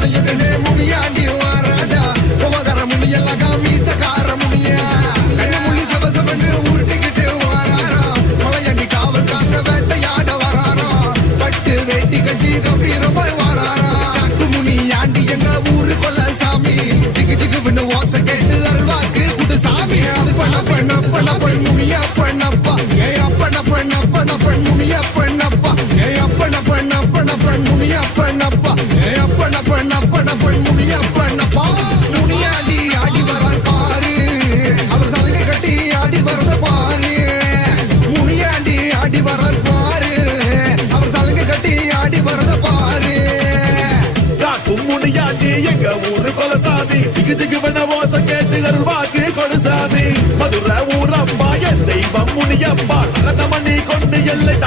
துணையுடனே முனியாண்டி வாராடா உபகர முனியல்ல காமீசக்கார முனியா கண்ணு முள்ளி சபசபன்னு உருட்டிக்கிட்டு வாராரா மலையண்டி காவல் காக்க வேட்டையாட வராரா பட்டு வேட்டி கட்டி கம்பீரமாய் வாராரா முனியாண்டி எங்க ஊரு கொல்ல சாமி ஜிகு ஜிகுன்னு ஓச கேட்டு அருள்வாக்கு குடு சாமி பண்ண பண்ண பண்ண பண்ண முனியா பண்ணப்பா ஏ அப்பன பண்ண பண்ண பண்ண முனியா பண்ணப்பா ஏ அப்பன பண்ண பண்ண பண்ண முனியா பண்ணப்பா ஏ அப்பன பண்ண பண்ண பண்ண முனியா பண்ணப்பா முனியாண்டி ஆடி வரார் பாரு அவர் தலையை கட்டி ஆடி வரத பாரு முனியாண்டி ஆடி வரார் பாரு அவர் தலையை கட்டி ஆடி வரத பாரு முனியாண்டி எங்க ஊரு கொலசாமி ஜிகு ஜிகுவன ஓச கேட்டு அருள்வாக்கு கொடுசாமி மதுரை ஊரப்பா என் தெய்வம் முனியப்பா சரணமணி கொண்டு எல்லை